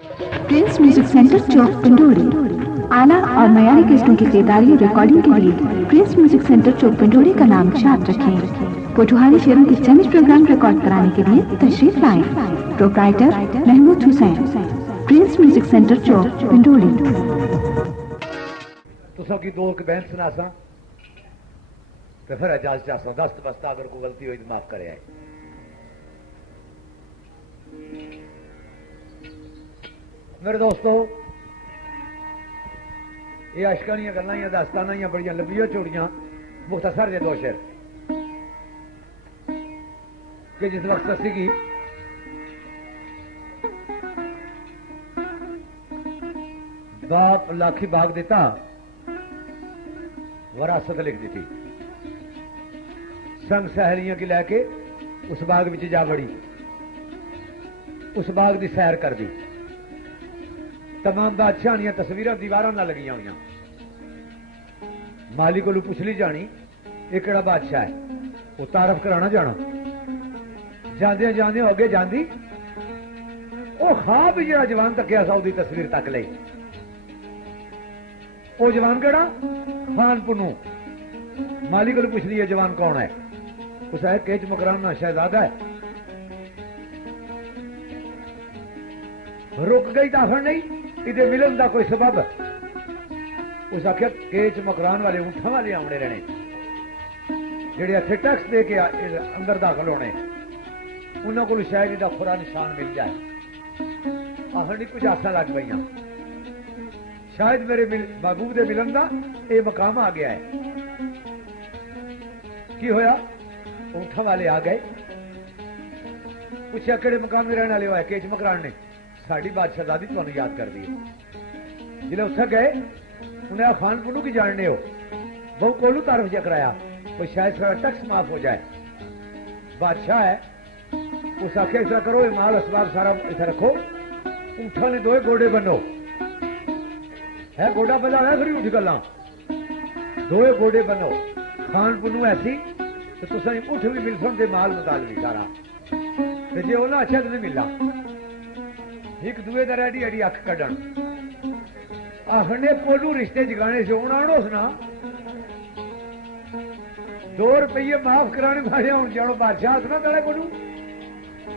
Prince music centre Chowk Pindori. आला और मयारी किस्मों की खरीदारी और रिकॉर्डिंग के लिए Prince music centre Chowk Pindori का नाम याद रखें। पोटुहारी शेरों के चंद प्रोग्राम रिकॉर्ड कराने के लिए तशरीफ लाएं। Proprietor Mahmood Hussain, Prince music centre Chowk Pindori. तुसों की दो बहन सुनासा तो फिर इजाजत चाहता दस्त बस्ता अगर कोई गलती हुई तो माफ करे। मेरे दोस्तों, ये अशकां दियां गल्लां या दास्तानां या बड़ियां लंबियां चौड़ियां मुख्तसर जे दो शेर कि जिस वक्त ससी की बाप लाखी बाग देता वरासत लिख दी थी। संग सहेलियों की लैके उस बाग विच जा बड़ी, उस बाग की सैर कर दी। तमाम बादशाह दियां तस्वीरां दीवारां नाल लगियां हुई। माली को पुछ ली जानी ये केड़ा बादशाह है, वो तारफ कराना जाना। जांदे जांदे अगे जांदी वो खाब जरा जवान तकिया सा उसकी तस्वीर तक ली। वो जवान केड़ा? खान पुनू। माली को पुछ ली जवान कौन है? उस है केच मकराना शहजादा है। रुक गई तो आखिर नहीं इधे मिलन का कोई सबब। उस आख्या केच मकरान वाले ऊंठा वाले आने रहने जेडे इत्थे टैक्स दे के अंदर दाखिल होने, उन्होंने को शायद इहदा खुरा निशान मिल जाए। आखिर नहीं कुछ आसा लग पई, शायद मेरे महबूब दे मिलन का यह मकाम आ गया है। की होया? ऊंठा वाले आ गए, पूछा केड़े मकाम में रहने वाले हो? केच मकरान ने साड़ी बादशाहजादी तुहानू याद कर दी। जिले उत्थे गए उन्हें खान पुनू की जानने हो, बहु कोलू तारफ जा कराया कोई शायद थोड़ा टैक्स माफ हो जाए। बादशाह है, उस आख्या ऐसा करो ये माल असबाब सारा इसे रखो। ऊंठा ने दो गोडे बनो है, गोडा बजा है फिर उठ गला दो गोडे बनो। खान पुनू ऐसी तो तुसा उठ भी मिल सुन माल मुताल भी सारा तो जे उन्हें अच्छा तो नहीं मिला। एक दुए का रेडी अड़ी अख कड्डण आखने पोलू रिश्ते जगाने से होना उसना 2 रुपये माफ कराने वाले हूं जानो बादशाह ना तेरे को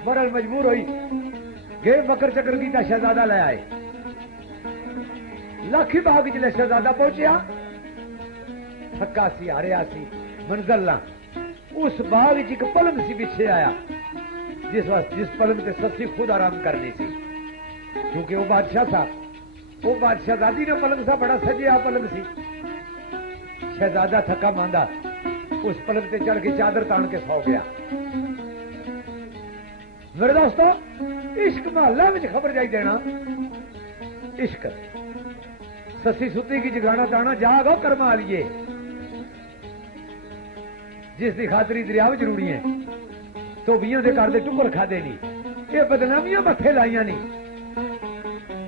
बरल मजबूर हुई गे बकर चक्कर की शहजादा ले आए। लाखी बाग जिले शहजादा पहुंचा थका सी हारिया सी मंजिल ना उस बाग च एक पलंग सी बिछे आया जिस पलंग से सस्सी खुद आराम करनी सी क्योंकि वो बादशाह था। वो बादशाहजादी ने पलंग सा बड़ा सजिया पलंग सी। शहजादा थका मांदा उस पलंग से चढ़ के चादर तान के सो गया। मेरे दोस्तों, इश्क महल्ला में खबर जाई देना इश्क ससी सुती की जगाना ताना जागो कर्मा लिए जिसकी खातरी दरिया में जरूरी है तो बिया के घर के टुकर खादे नहीं ये बदनामियां मथे लाइया नहीं।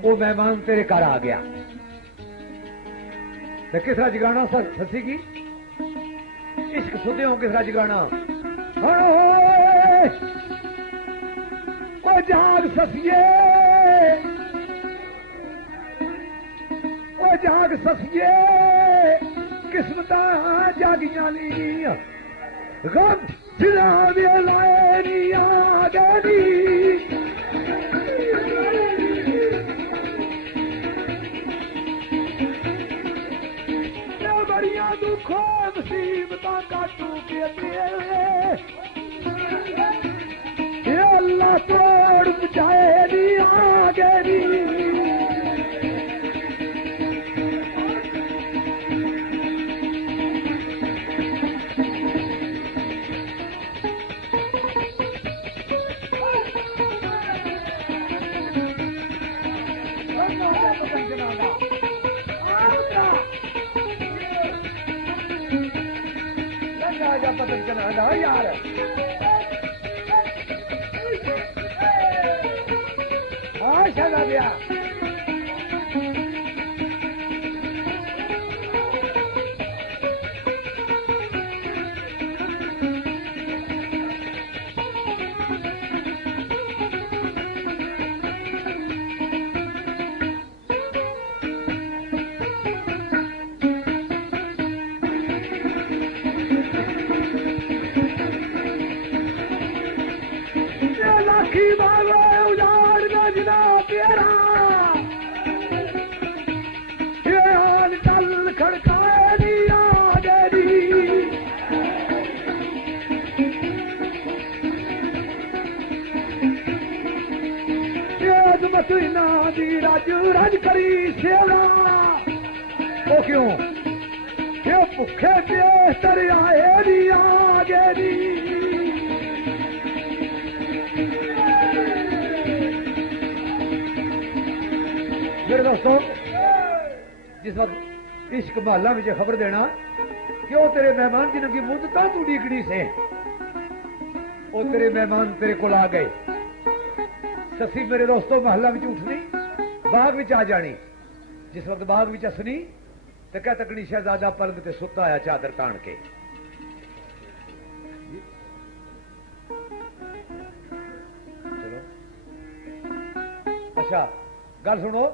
वो मेहमान तेरे घर आ गया तो किसरा जगाना ससी की इश्क सुते हो किसरा जगाना ओ जाग ससिए ओ जाग ससिए किस्मत जागियां नी गम जिला लाए नी आ गई बड़िया दुखो मुसीबत काटू के अल्लाह तोड़ बुझाए नी आ गई। पतंग चला यार हाँ चला गया। तेरा ये हाल चल खड़काए दिया गेरी ये अजमत ना दी राजू राज करी सेवा ओ क्यों ये भुखे बेहतर आए दिया गेरी मेरे दोस्तों जिस वक्त इश्क महला मुझे खबर देना क्यों तेरे मेहमान जिनकी मुद्दत तू उड़ीकनी से वो तेरे मेहमान तेरे को आ गए ससी मेरे दोस्तों महला में उठनी बाग में आ जानी जिस वक्त बाग में असनी तो कह तकनी शहजादा पलंग ते सुता आया चादर तान के चलो अच्छा गल सुनो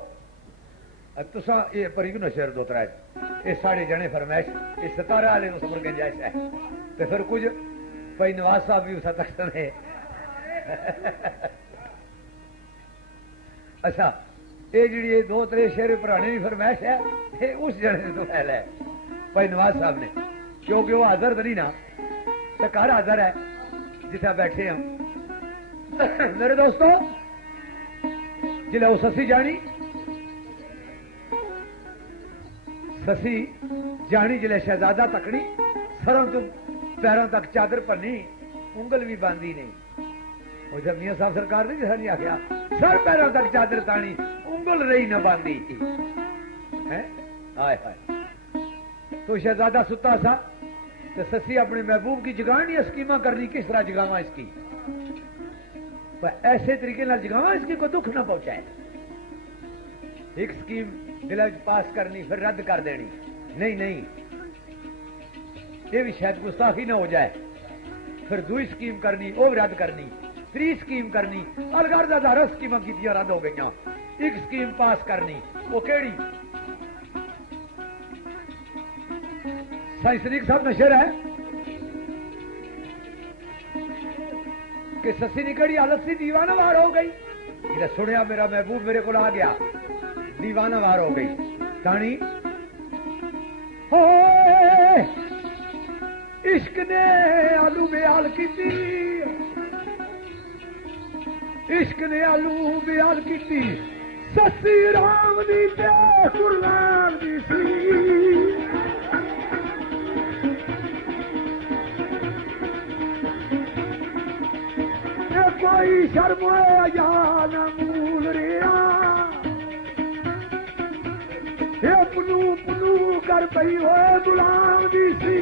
तुसा ये परी भी नशे दोतरा ये साढ़े जने फरमैश ये सितारा वाले समर गंजाइश है तो फिर कुछ भाई नवाज साहब भी उस तक ने अच्छा ये जी दो त्रे शेर पुराने की फरमैश है ये उस जने तो फैल है भाई नवाज साहब ने क्योंकि वो हाजर नहीं ना तो घर हाजर है जिथे बैठे हम मेरे दोस्तों जिले वो ससी जानी जिले शहजादा तकनी सरों तो पैरों तक चादर भन्नी उंगल भी बांधी नहीं जब मियां साहब सरकार ने जैसा नहीं आख्या सर पैरों तक चादर तानी उंगल रही न बांधी है हाय हाय तो शहजादा सुता सा तो ससी अपने महबूब की जगानी स्कीमा करनी किस तरह जगावा इसकी पर ऐसे तरीके ना जगावा इसकी कोई दुख ना पहुंचाए एक स्कीम दिल पास करनी फिर रद्द कर देनी नहीं नहीं ये भी शायद गुस्ताखी ना हो जाए फिर दूसरी स्कीम करनी वो भी रद्द करनी त्री स्कीम करनी अलग हजारों स्कीम की रद्द हो गई एक स्कीम पास करनी वो केड़ी साइंसनिक साहब नशर है कि ससी निकड़ी हालत सी दीवाना वार हो गई सुनिया मेरा महबूब मेरे को आ गया दीवाना वार हो गई कहानी इश्क ने आलू बेहाल की इश्क ने आलू बेहाल की ससी राम दी ते कुर्बान दी सी कोई शर्म या न मूल रिया पनू पनू कर पई होए गुलाम दी सी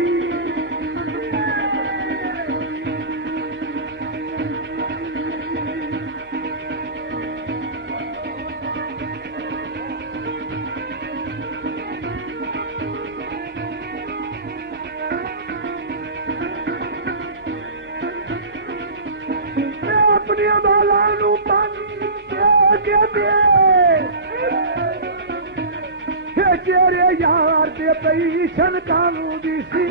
अपनी बाला नू पानी के दे तेरे यार दे पई छनकानू दी सी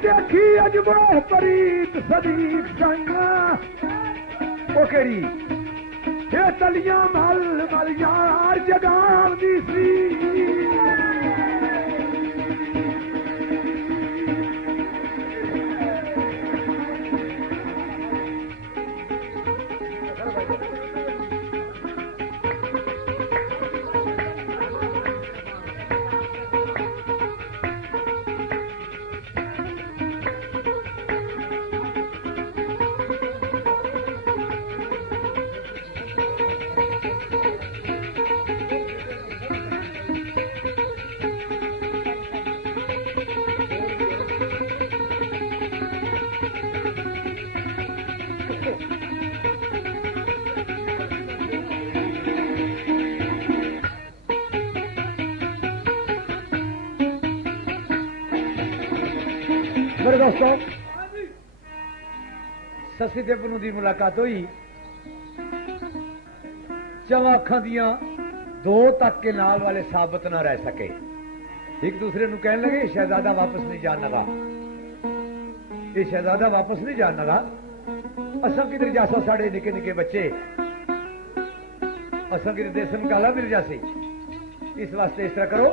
देखी अजबो परीत सदीक संगा ओ केड़ी ये तलियां मल मल यार जगाव दी सी मेरे दोस्तों ससी ते पनू की मुलाकात हुई चवा अखा दिया दो तक के नाल वाले साबित ना रह सके एक दूसरे को कहने लगे शहजादा वापस नहीं जाने लगा कि शहजादा वापस नहीं जाने लगा। असम किधर जासा साढ़े निके निके बच्चे असम किधर देसन काला मिल जासी। इस वास्ते इस तरह करो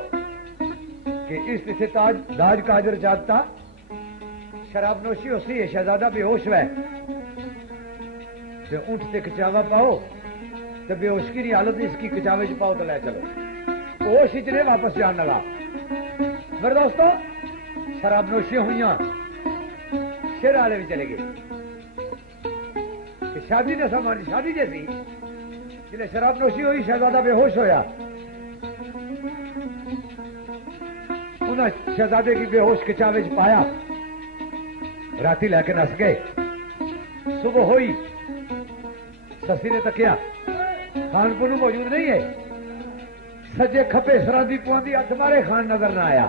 कि इस इसे ताज दाज काजर जागता शराब नोशी होसी है, शहजादा बेहोश वै ते ऊंट से कचावा पाओ तो बेहोश की हालत इसकी कचावे च पाओ तो ले चलो। होश इचने वापस जान लगा। मेरे दोस्तों शराब नोशियां हुई शेर आले भी चले गए। शादी ने सामान शादी जैसी जिन्हें शराब नोशी हुई शहजादा बेहोश होया। उन्हें शहजादे की बेहोश कचावे च पाया, राती लैके नस गए। सुबह हुई ससी ने तकिया खानपुर मौजूद नहीं है। सजे खपे सरांदी पुआंदी हथ मारे खान नजर ना आया।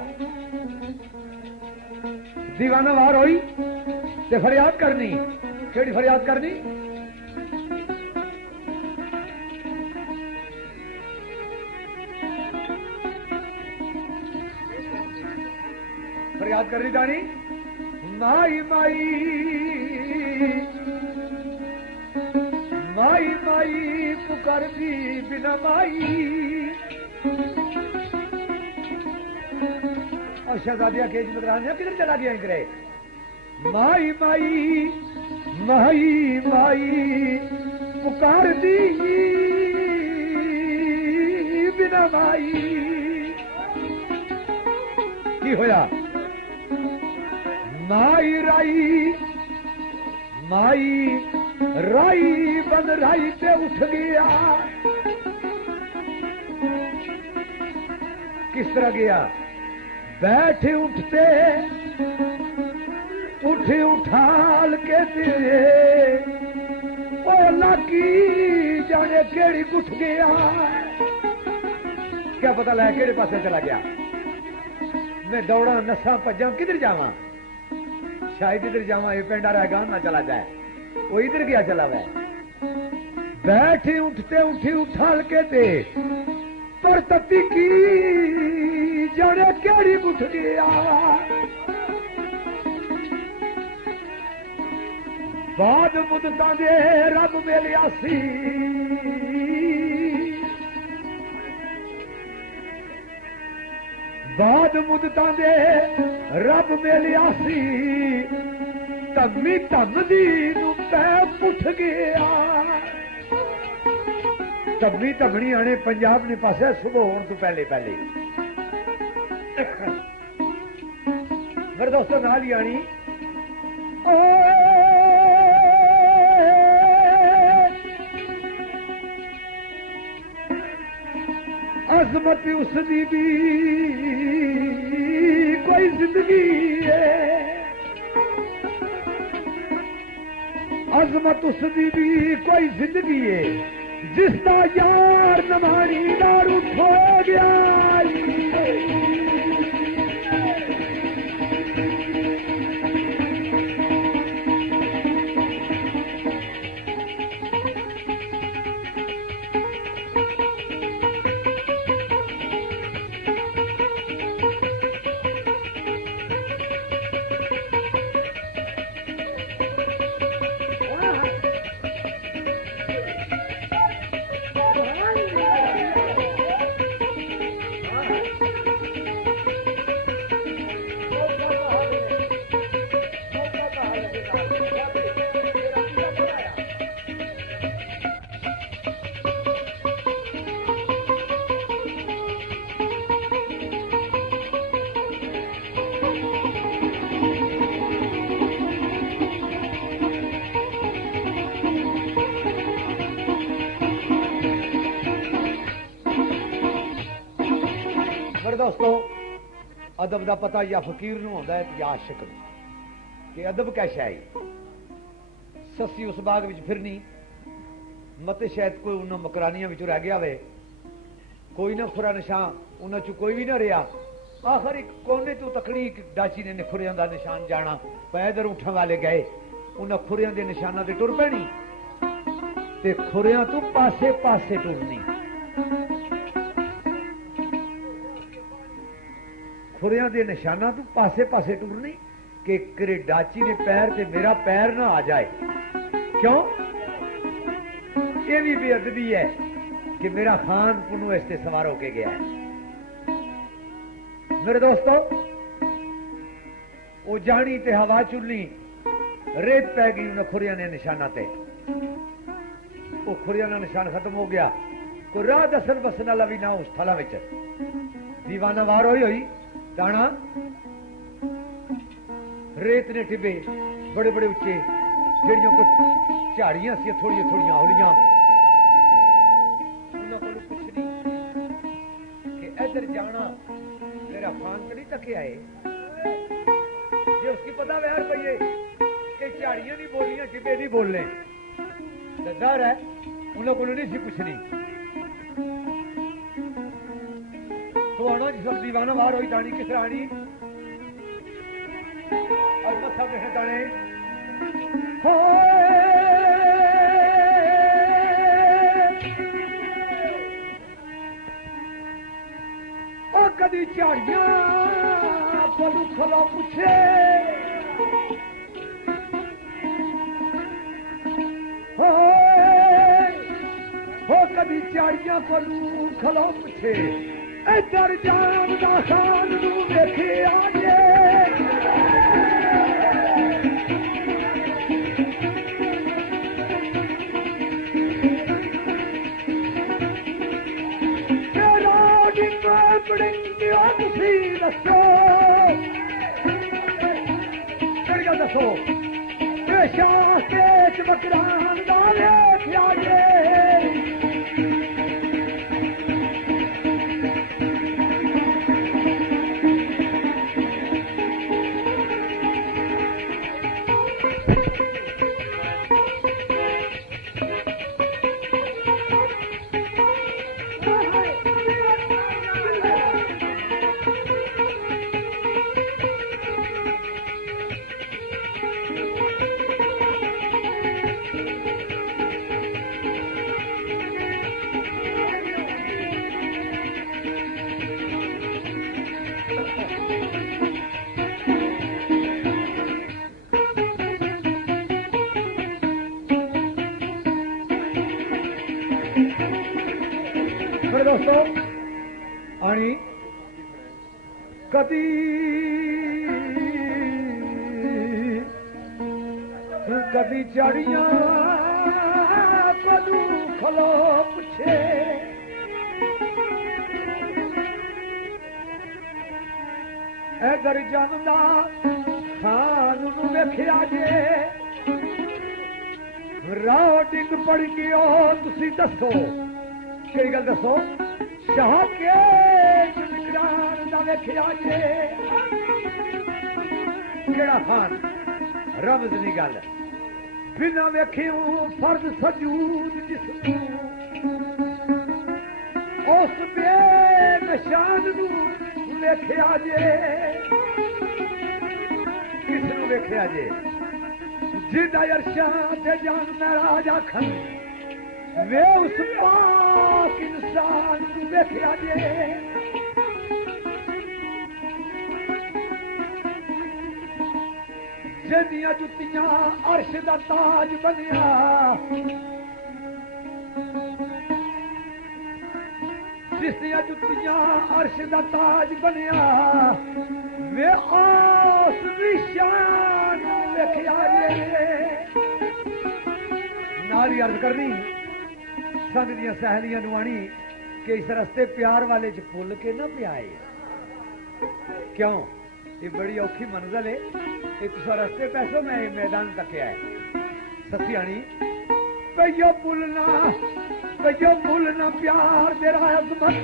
दीवाना वार हुई ते फरियाद करनी। केड़ी फरियाद करनी? फरियाद करनी दानी माई माई माई माई पुकार दी बिना माई। और शहजादिया केज मकरानिया किधर चला गया इंकरे? माई माई माई माई पुकार दी बिना माई। की होया? माई राई माई राई बन राई पे उठ गया। किस तरह गया? बैठे उठते उठे उठाल के दिए ओ लाकी जाने केड़ी उठ गया। क्या पता लगा केड़े पासे चला गया। मैं दौड़ा नसा भजा किधर जावा? शायद इधर जावा ये पिंडा रहेगा ना चला जाए। वो इधर गया चला वै। बैठे उठते उठी उठाल के दे पर तपी की जाने केड़ी उठ गया। बाद मुदता दे रब मिलियासी बाद मुदता दे रब मिलियासी। धमी धम दी पै उठ गया। धमी धमनी आने पंजाब ने पासे सुबह होने तो पहले पहले। मेरे दोस्तों नाल ही आनी अजमत उसदी भी कोई जिंदगी है। अजमत उसदी भी कोई जिंदगी है जिसका यार नमानी दारू खो गया। दोस्तों अदब का पता या फकीर नूं होंदा है या आशिक नूं कि अदब कैसा है। ससी उस बाग विच फिरनी मत शायद कोई उन्होंने मकरानियां विचों रह गया वे। कोई ना खुरा निशान उन्होंने चो कोई भी ना रहा। आखिर एक कोने तो तकड़ी डाची ने खुरियां का निशान जाना। पैदल उठन वाले गए उन्हें खुरियां के निशाना से टुर पैनी ते खुरियां तो पासे पासे टुरनी। खुरियां के निशाना तो पासे पासे टुरनी कि डाची ने पैर से मेरा पैर ना आ जाए। क्यों? ये भी बेअदबी है कि मेरा खान पुनू इससे सवार होके गया है। मेरे दोस्तों, वो जानी ते हवा चुनी रेत पै गई उन्हें खुरिया ने निशाना ते, वो खुरिया ना निशान खत्म हो गया। कोई राह दसन बसन वाला भी ना उस थला विच दीवाना वार होई ताना रेत ने टिबे बड़े बड़े उच्चे जड़ियों को झाड़ियां सी थोड़िया थोड़िया होलियां। उन्होंने को कुछ नहीं कि इधर जाना मेरा खान तो नहीं तके आए। ये उसकी पता वैर पई है कि झाड़ियां नहीं बोलियां टिबे नहीं बोलने, डर है उन्होंने को नहीं सी कुछ नहीं। तो आना जिस वक्त दीवाना वार हुई तानी किस रानी और मथा में दाने और कदी झाड़ियां पलू खला पूछे हो कदी झाड़ियां पलू खला पूछे इधर जान दा खान नू वेखे आजे। दसो शाह के चमकरान दा वेख आजे। दोस्तों आणि कदी कदी झाड़ियां कदू खलो पूछे इधर जानदा खान नू वेखिया जे राह डिग पड़ गयो तुसी दसो केड़ी गल दसो शाह के निगरान दा वेखिया जे केड़ा खान रमज दी गल बिना वेखियो फर्ज सजूद जिसनू उस बेनशान नू वेखिया जे किसनू वेखिया जे जिदा अरशा ते जान राजा खन वे उस पाक इंसान को देखिया जे जिंदियां जुत्तियां अर्श दा ताज बनिया जिसदियां जुत्तियां अर्श दा ताज बनिया वे आस दी शान देखिया जे। नारी अर्ज करनी संग दियां सहेलियां नुआनी कि इस रस्ते प्यार वाले च फुल के ना पियाए। क्यों? ये बड़ी औखी मंजिल है, एक रस्ते पैसों में मैदान तक है। ससियानी कहियो भूलना प्यार तेरा अजमत,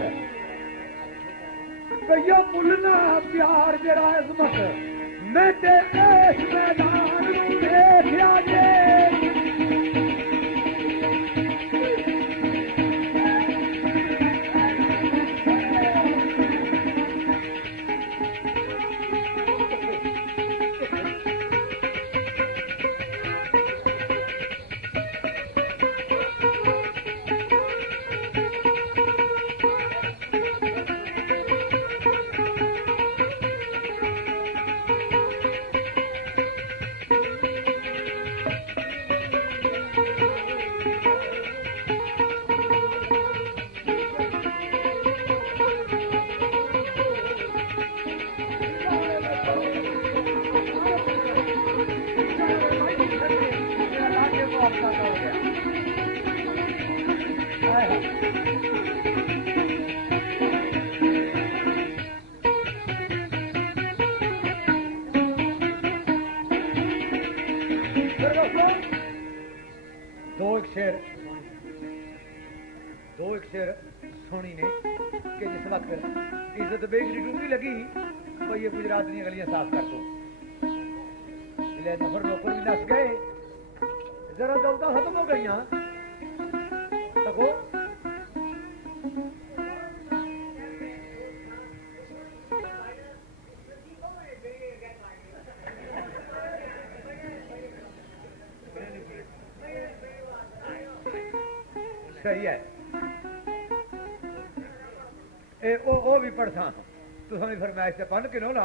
कहियो भूलना प्यार तेरा अजमत, मैं ते इस मैदान देखिया जे। दो एक शेर सोनी ने कि जिस वक्त इज्जत बेग की ड्यूटी लगी तो ये गुजरात की गलियां साफ कर दो, नफर नौकर भी नस गए, जरा दौलता खत्म हो गई। देखो सही है, ओ भी पढ़सा तू हमें फरमाइश से पढ़ के नो ना।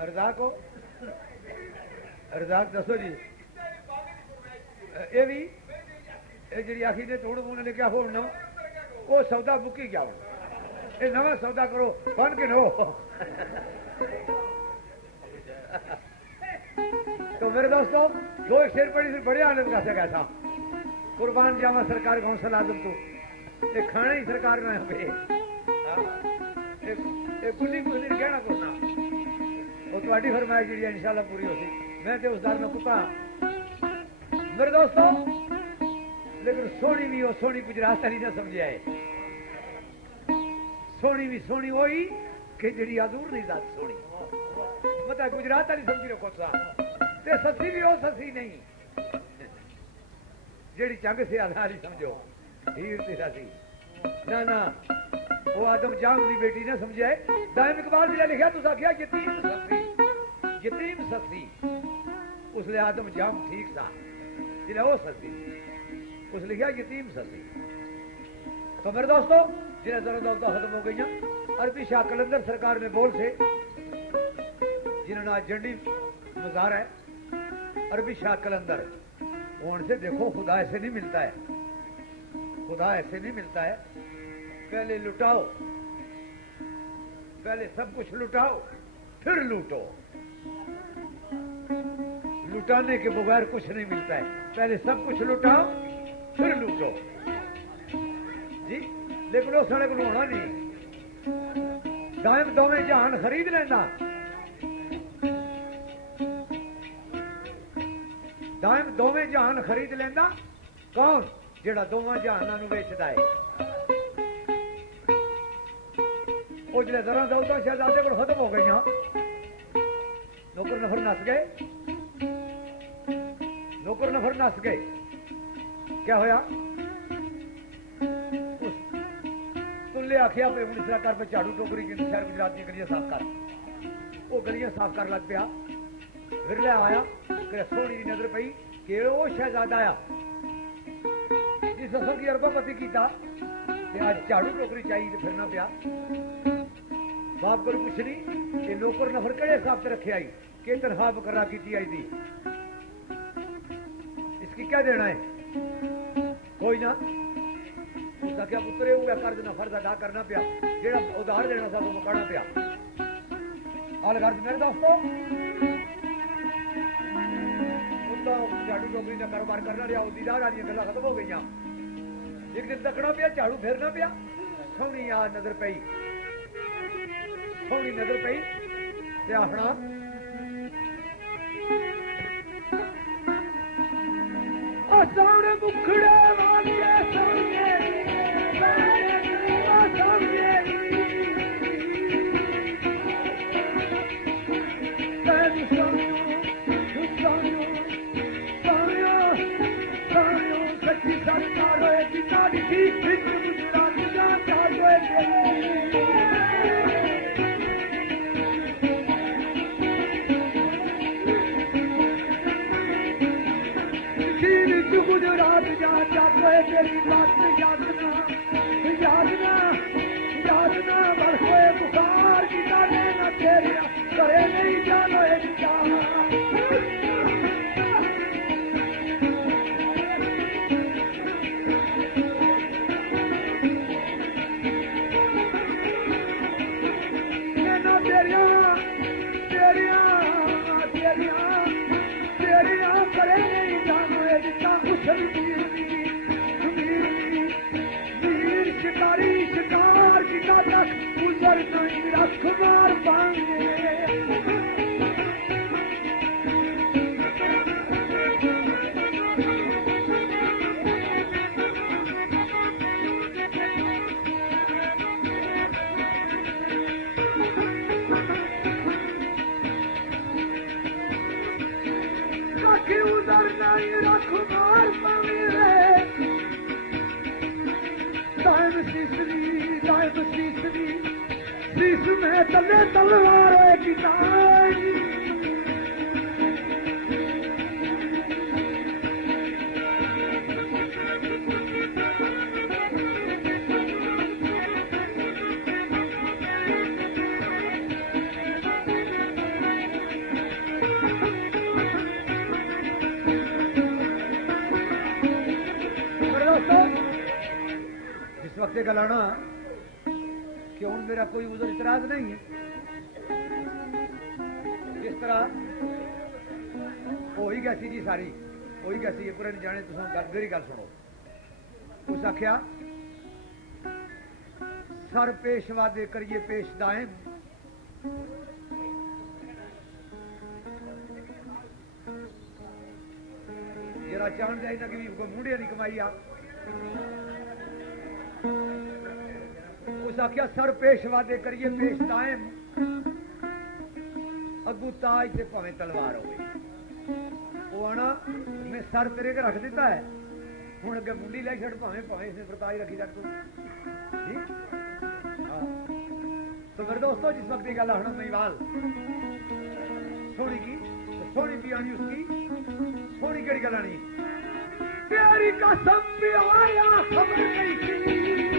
रजाक हो, रजाक दसो जी, ये भी जी आखी ने तोड़ बोने ने क्या हो न वो सौदा बुकी क्या हो, ये नवा सौदा करो बन के नो। तो मेरे दोस्तों दो एक शेर पड़ी फिर बड़े आनंद का सका था। कुर्बान जावा सरकार कौंसल आजम को, ये खाना ही सरकार में पे गुल्ली गुल्ली कहना को ना वो तुम्हारी फरमाइश जी इंशाल्लाह पूरी होती, मैं तो उस दाल में कुत्ता मेरे दोस्तों। लेकिन सोनी भी हो, सोनी गुजरात नहीं ना समझे आए, सोनी भी सोनी वही कि जी आदूर नहीं जात सोनी मतलब गुजरात नहीं समझी रखो सा ते ससी भी हो ससी नहीं जेड़ी चंग से आधार ही समझो हीर ते ससी ना ना वो आदम जाम की बेटी ने समझे। दाइम इकबाल जी ने लिखा तुसा क्या यतीम ससी, यतीम ससी उसले आदम जाम ठीक सा जिन्हें वो ससी उस लिखा यतीम ससी। तो मेरे दोस्तों जिन्हें जरा दौलता खत्म हो गई, अरबी शाह कलंदर सरकार में बोल से जिन्होंने आज झंडी मजार है, अरबी शाह कलंदर उनसे देखो खुदा ऐसे नहीं मिलता है, खुदा ऐसे नहीं मिलता है। पहले लुटाओ, पहले सब कुछ लुटाओ फिर लूटो, लुटाने के बगैर कुछ नहीं मिलता है, पहले सब कुछ लुटाओ फिर लूटो जी। लेकिन वो साढ़े को होना नहीं, दायम दोवें जहान खरीद लेना, दायम दोवें जहान खरीद लेना कौन जेड़ा दोवां जहानां नूं वेचदा है। वो जिले जरा दौलतां शहजादे को खत्म हो गई, नौकर नफर नस गए, नौकर नफर नस गए। क्या होया तुल्ले आखिया पे मिनिस्टर कर पे झाड़ू टोकरी जिन शहर गुजरात की गलियां साफ कर, वो गलियां साफ कर लग पिया। फिर ले आया कि सोनी की नजर पई कि वो शहजादा आया जिस असल की अरबापति कीता ते आज झाड़ू टोकरी चाहिए तो फिरना पिया। बाप को कुछ नहीं कि नौकर नफर कड़े हिसाब से रखे आई कि तनख्वाह मुकर्रा की आई थी, इसकी क्या देना है कोई ना, उसका क्या पुत्रे हुआ कर्ज ना फर्ज अदा करना पिया, जेड़ा उधार देना था वो मुकाना पिया। और गर्ज मेरे दोस्तों झाड़ू टोकरी का कारोबार करना रहा, दीदार वाली गल्लां खत्म हो गई। एक दिन तकना पिया, झाड़ू फेरना पिया, सोहनी आ नजर पई, सोहनी नजर पई ते आखना सामने मुखड़े वालिए सोने गुजरात तेरी बात यादना यादना यादना बरसोए बुखार की जाने न तेरिया करे नहीं जानो तेरिया तेरिया तेरिया तेरिया रख गुजर नहीं रख मार पाएंगे उधर नहीं रख मार पाएंगे शीश में तले तलवार की इस वक्त गलाना क्यों मेरा कोई उधर इतराज नहीं है जिस तरह हो ही कैसी जी सारी हो ही कैसी पूरे नहीं जाने तुम मेरी गल सुनो उस आख्या सर पेशवा दे करिए पेश दाएं जरा चांद जाए ना कि मुंडिया नहीं कमाई आ उस आख्या सर पेशवा दे करिए पेश दाएं अगू ताज से भावें तलवार हो गई वो आना मैं सर तेरे के रख दिता है हूं अगे मुंडी लै छड़ भावें भावें इसने फरताज रखी जा तू ठीक हाँ तो मेरे दोस्तों जिस वक्त की गल हूं महिवाल सोनी की तो सोनी भी आनी उसकी सोनी केड़ी गल आनी तेरी कसम भी आया खबर नहीं थी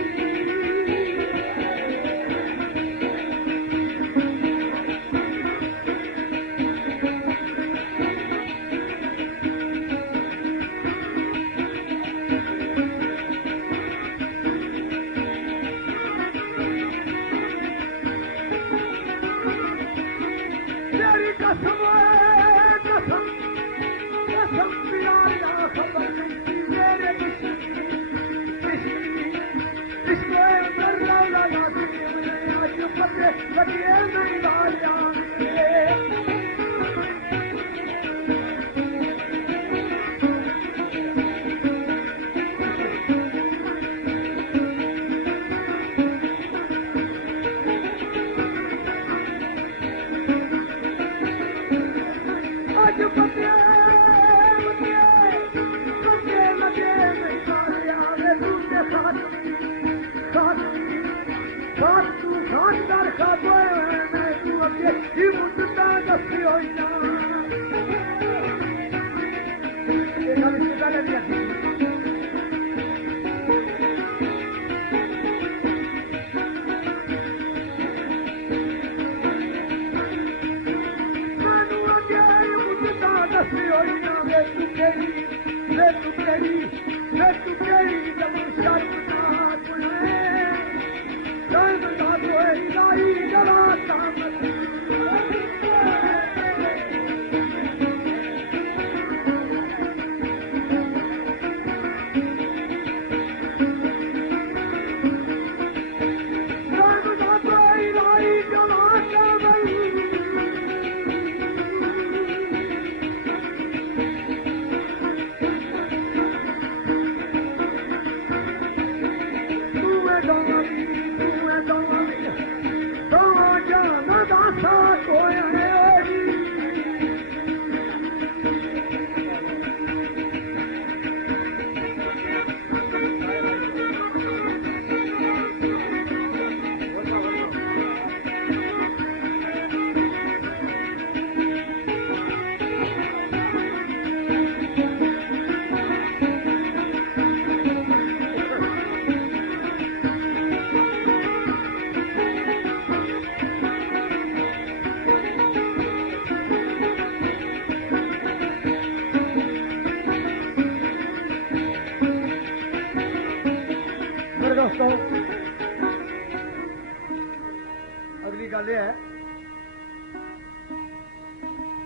अगली गल है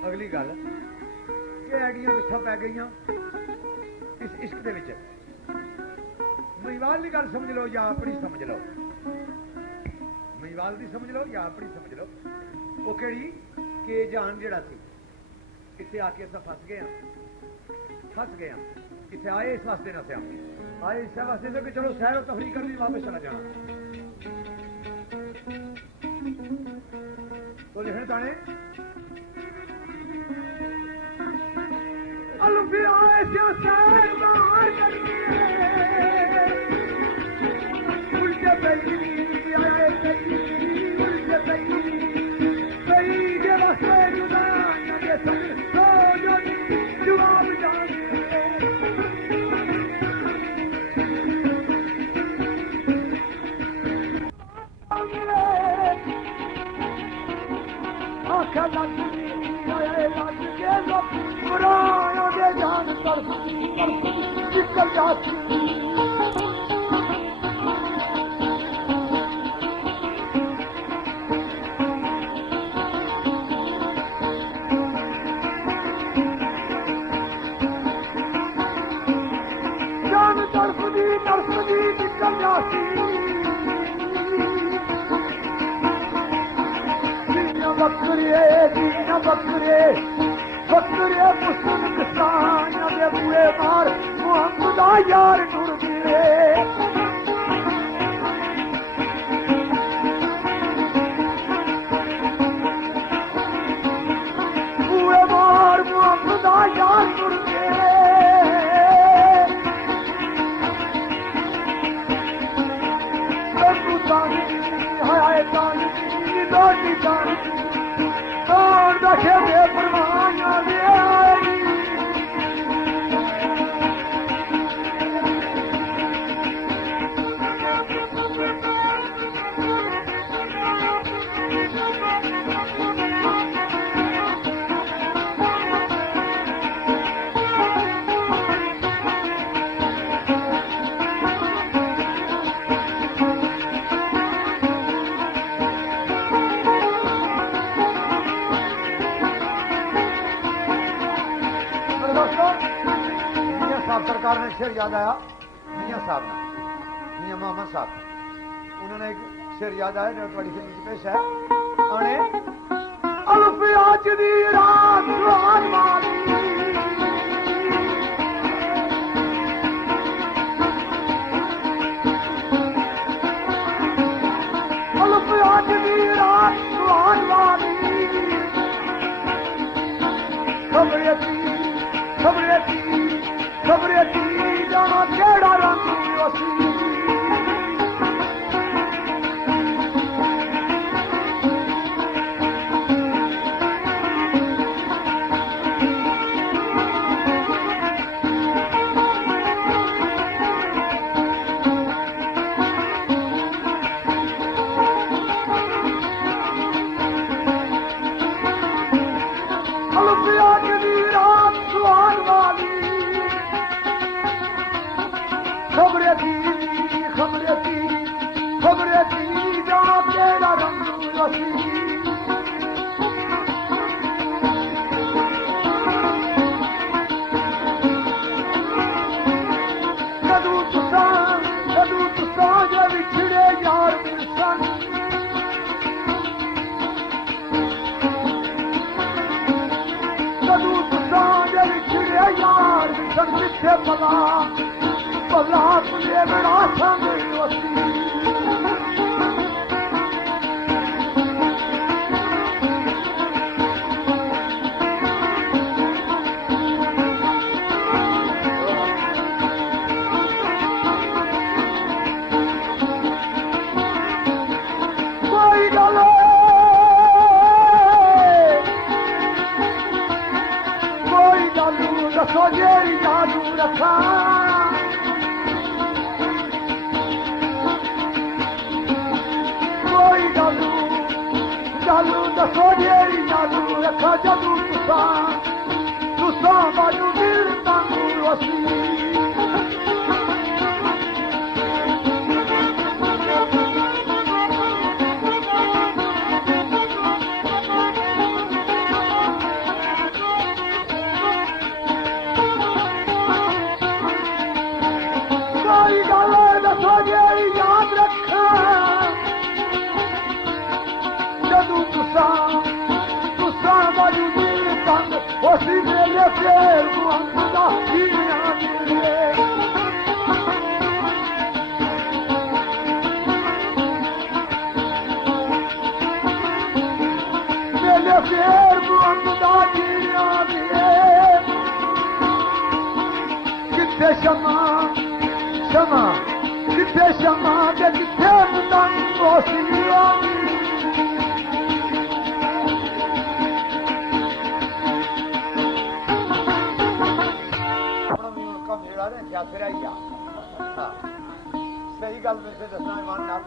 अगली गल कि एडियां मिठा पै गई इस इश्क दे विच महिवाल की गल समझ लो या अपनी समझ लो ਧਾਰੀਵਾਲ ਦੀ ਸਮਝ ਲਓ ਜਾਂ ਆਪਣੀ ਸਮਝ ਲਓ। ਉਹ ਕਿਹੜੀ ਕਿ ਜਾਨ ਜਿਹੜਾ ਸੀ ਇੱਥੇ ਆ ਕੇ ਅਸਾਂ ਫਸ ਗਏ ਹਾਂ। ਇੱਥੇ ਆਏ ਇਸ ਵਾਸਤੇ ਨਾ ਸਿਆ ਆਏ ਇਸ ਵਾਸਤੇ ਕਿ ਚਲੋ ਸੈਰ ਤਫਰੀਹ ਕਰਨੀ ਵਾਪਸ ਚਲਾ ਜਾਣਾ। तो लिखने ताने अलफिया जो सैर बाहर करती है उल्टे सही आए सही उल्टे सही के वास्ते जुदा न दे सक तो जो जवाब जान निकल जाती जान तड़पदी निकल जाती बकरे मुस्लिम किसान दे बुए मार मुहम्मदा यार टुर गए बुए मार मुहम्मदा यार टुर गए हाय तानी लोटी जानी और रखे बेपरवाह दे सरकार ने शेर याद आया मियाँ साहब ने मियाँ मोहम्मद साहब उन्होंने एक शेर याद आया जो बड़ी फिल्म की पेश है आने अल्फिया दी रात सुहान वाली अल्फिया दी रात सुहान वाली खबरे की जाना केड़ा रंग वसी वेले फेर मुहम्मदा जीना दिए किथे शमा शमा किथे शमा के किथे मुताई कोसिया सही गल वैसे दसना ईमान नाल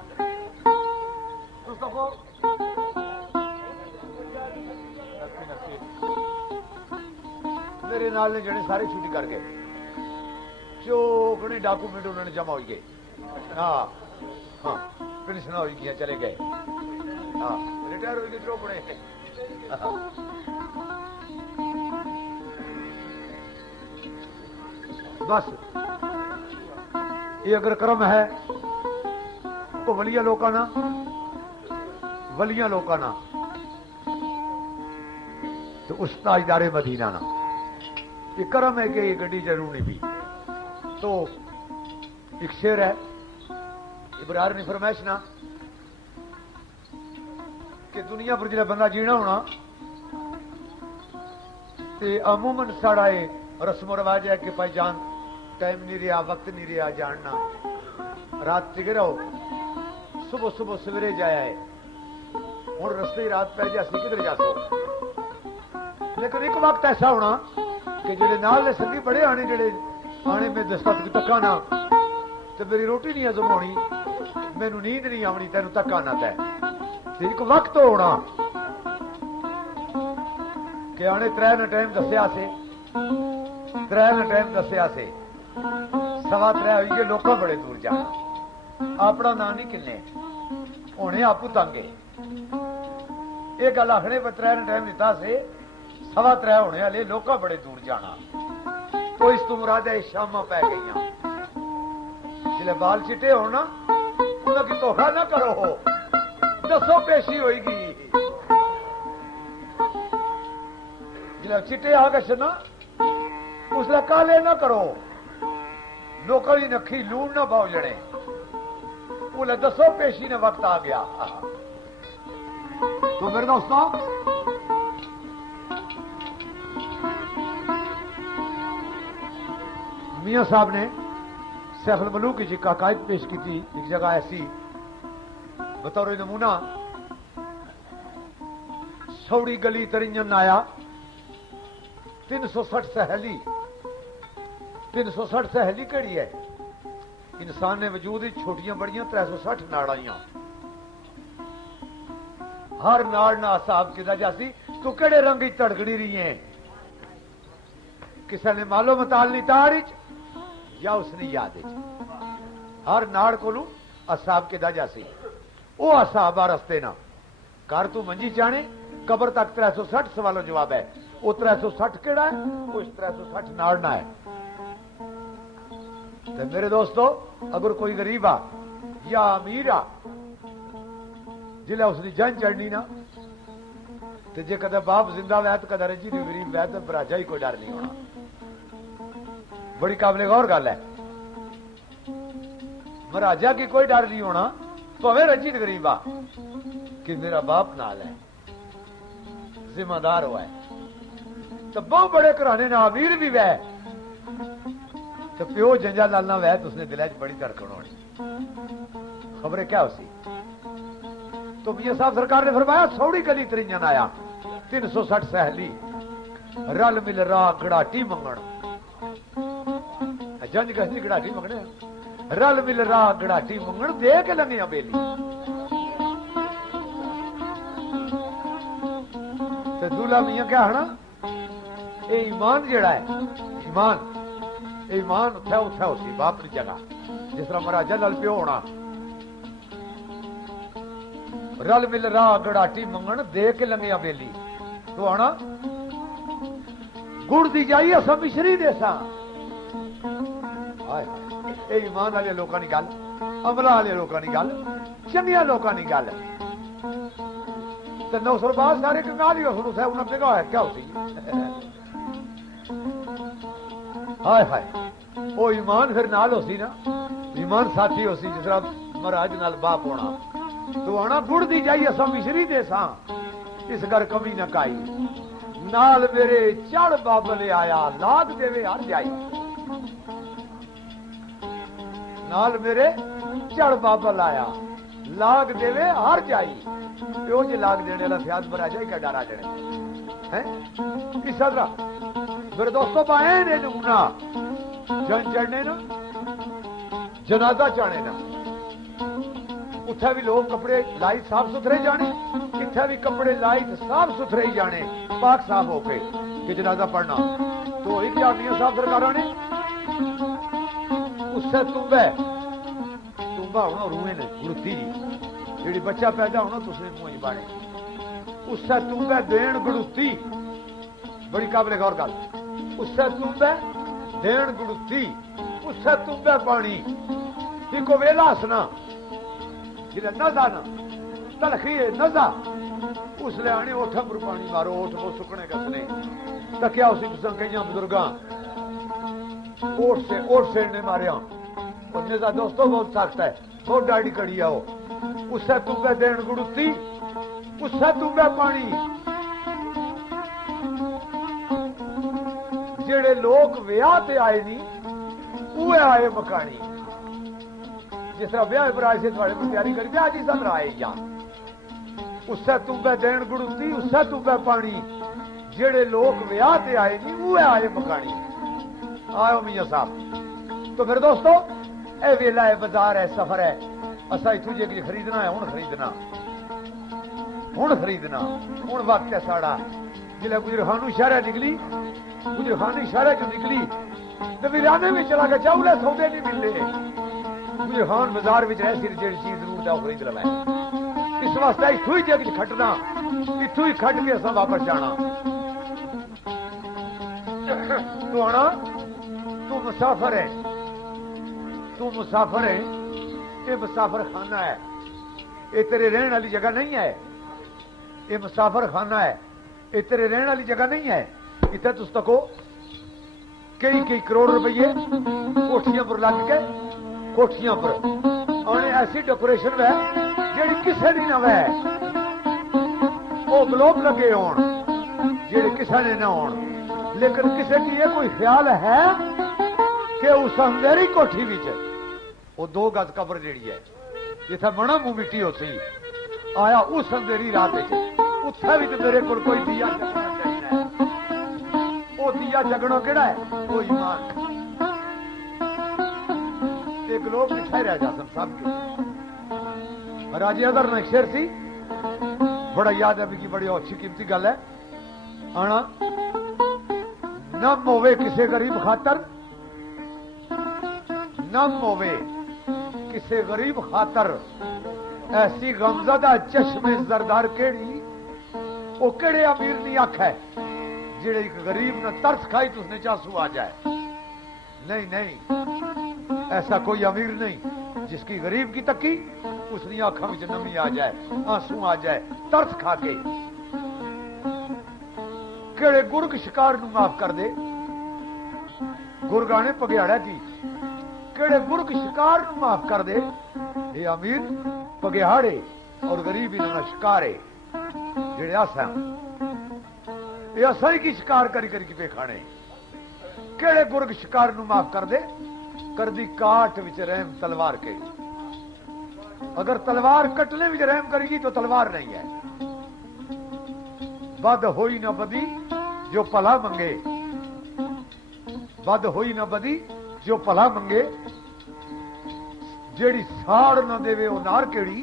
मेरे नाल ने जने सारे छुट्टी कर गए चोकने डॉक्यूमेंट उन्होंने जमा हो गए हाँ हाँ पेंशन हो गई चले गए हाँ रिटायर हो गए चोकने बस ये अगर क्रम है तो वलिया लोगों ना तो उस ताजदारे मदीना ना ये क्रम है कि गड्डी जरूरी भी तो एक शेर है इब्रार ने फरमाइश ना कि दुनिया पर जो बंदा जीना होना ते अमूमन साड़ा रस्म रवाज है कि भाई जान टाइम नहीं रहा वक्त नहीं रहा जानना रात टिके रहो सुबह सुबह सवेरे जाया है हूं रस्ते ही रात पै जाए किधर जा सो लेकिन एक वक्त ऐसा होना कि जेडे नाल ने संगी बड़े आने जेडे आने में दस्तक धक्का ना तो मेरी रोटी नहीं हजम होनी मैनू नींद नहीं आवनी तेन धक्का ना तय एक वक्त होना कि आने त्रै ने टाइम दसिया से सवा त्रै हुई लोग बड़े दूर जाना अपना ना नहीं किन्ने होने आपू तंगे ये गल आखने पर त्रै ने टाइम दिता से सवा त्रै होने वाले लोग बड़े दूर जाना तो इस तू मुराद है शामा पै गई जिले बाल चिट्टे हो ना उनकी धोखा ना करो हो दसो पेशी होगी जिले चिट्टे आ गए ना उसला काले ना करो लोगों की नखी लूण ना पाओ जने बोले दसो पेशी ने वक्त आ गया तो मेरे दोस्तों मियां साहब ने सैफुल मलूक की कायद पेश की थी एक जगह ऐसी बतौर नमूना सौड़ी गली तरिंजन आया 360 सहेली 360 सहेली कड़ी है इंसान ने वजूद ही छोटियां बड़ियां 360 नाड़ाइयां हर नाड़ ना हिसाब किया जासी तू केड़े रंग की धड़कनी रही है किसी ने मालो मतालनी तार या उसने याद हर नाड़ को हिसाब किया जासी वो हिसाब आ रस्ते ना कर तू मंजी जाने कबर तक 360 सवालों जवाब है वो 360 केड़ा है वो 360 नाड़ना है तो मेरे दोस्तों अगर कोई गरीब आ या अमीर आ जिले उसकी जंग चढ़नी ना तो जे कदे बाप जिंदा वै तो कदे रजी गरीब वै तो भराजा ही कोई डर नहीं होना बड़ी काबिले गौर गल है महाराजा की कोई डर नहीं होना भावे रजी गरीब आ कि मेरा बाप नाल है जिम्मेदार हुआ है तो बहुत बड़े घराने ना अमीर भी वै तो प्यो जंजा लालना वै तो उसने दिल बड़ी धड़कन होनी खबरें क्या उसी तो मियां साहब सरकार ने फरमाया सौड़ी गली तरिंजन आया 360 सहेली रल मिल राह गड़ाटी मंगण जंज गसी गड़ाटी मंगने रल मिल राह गड़ाटी मंगण दे के लंघिया बेली तो दूल्हा मियां क्या है ये ईमान जेड़ा है ईमान उत्थे उसी बाप की जगह जिस तरह महाराजा लल प्यो होना रल मिल राह गड़ाटी मंगण दे के लंघिया बेली तो आना गुड़ दी जाइए असा मिश्री देसा ईमान वाले लोगों की गल अमला वाले लोगों की गल चंगिया लोगों की गल तो 900 बाद सारे कंगाल ही हो उन्हें बेगा है क्या होती हाय हाय वो ईमान फिर नाल हो सी ना ईमान साथी हो सी जिस तरह महाराज नाल बाप होना तो आना गुड़ दी जाइए असा मिश्री दे सा इस घर कमी न काई। नाल मेरे चढ़ बाबल आया लाग देवे हर जाई। नाल मेरे चढ़ बाबल आया लाग देवे हर जाई। प्यो जे लाग देने वाला फ्याज भरा जाए क्या डरा जाने है। इस तरह मेरे दोस्तों पाए ने नमूना जन चढ़ने ना जनाजा चाने ना उत्थे भी लोग कपड़े लाइट साफ सुथरे जाने इत्थे भी कपड़े लाइट साफ सुथरे ही जाने पाक साफ होके कि जनाजा पढ़ना। तो एक मियां साहब सरकारों ने उससे तुम्बा होना रूए ने गुड़ती जी जी बच्चा पैदा होना तुसने मुंह बाने उससे तुम्बे देन गुड़ती बड़ी काबिल गौर गल। उससे तुम्बे देन गुड़ती उससे तुम्बे पानी को वेला हसना जिले नजा ना तलखी नजा उसले आने ओठ पर पानी मारो ओठ वो सुकने कसने तकिया उसी कई बुजुर्गा ओठ से ने मारिया और नजा दोस्तों बहुत सख्त है बहुत डाड़ी कड़ी है वो। उससे तुम्बे देन गुड़ती उससे तुम्बे पानी जेड़े लोग विआह ते आए नी उहे आए मकानी। जिस तरह ब्याह पर आए से थोड़े को तैयारी करके आज ही सब आए जान। उससे तुम्बे देन गुड़ती उससे तुम्बे पानी जेड़े लोग विआह ते आए नी उहे आए मकानी। आयो मियां साहब। तो फिर दोस्तों ए वेला है बाजार है सफर है असा इथू जे खरीदना है हुण खरीदना हुण वक्त है साड़ा। जिले गुजरखानू शहर निकली गुजरखानी शहर चो निकली तो विराने में चला गया चावले सौदे नहीं मिलते। गुजरखान बाजार में ऐसी जेड़ी चीज जरूरत है वो खरीद लवे। इस वास्ते इथू ही जे खटना इथू ही खट के असा वापस जाना। तू आना तू मुसाफर है ये मुसाफर खाना है ये तेरे रहने वाली जगह नहीं है। ये मुसाफर खाना है ये तेरे रहने वाली जगह नहीं है। इतने तुस तको कई करोड़ रुपये कोठियां पर लग के कोठियां पर और ऐसी डेकोरेशन है जेड़ी किसे दी ना वह वो ग्लोब लगे होन जेड़े किसे ने ना होन। लेकिन किसे की ये कोई ख्याल है कि उस अंधेरी कोठी विच वो 2 गज कब्र जेड़ी है जिथे मना मुंह मिट्टी हो सी आया उस अंधेरी रात उत्थे भी तो मेरे को कोई दिया जगना चाहिए। वो दिया जगना केड़ा है वो ईमान। एक लोग किथे रह जाते सब के। राजे अदर ने शेर सी बड़ा याद है कि बड़ी अच्छी कीमती गल है। आना नम होवे किसे गरीब खातर नम होवे किसे गरीब खातर ऐसी गमजदा चश्मे जरदार केड़ी वो केड़े अमीर नहीं आख है जेड़े एक गरीब ने तरस खाई तो उसने चांसू आ जाए। नहीं ऐसा कोई अमीर नहीं जिसकी गरीब की तकी उसकी आंखों में नमी आ जाए आंसू आ जाए तरस खा के। केड़े गुरग शिकार नू माफ कर दे गुरगाने पगियाड़ा की केड़े गुरग शिकार नू माफ कर दे। ये अमीर पगियाड़े और गरीब इन्होंने शिकारे जेड़े आसा ये असा ही की शिकार करी पे खाने। केड़े गुरग शिकार नू माफ कर दे कर दी काट विच रहम तलवार के। अगर तलवार कटने विच रहम करेगी तो तलवार नहीं है। बद होई ना बदी जो भला मंगे बद होई ना बदी जो भला मंगे जेड़ी साड़ ना देवे वो नार केड़ी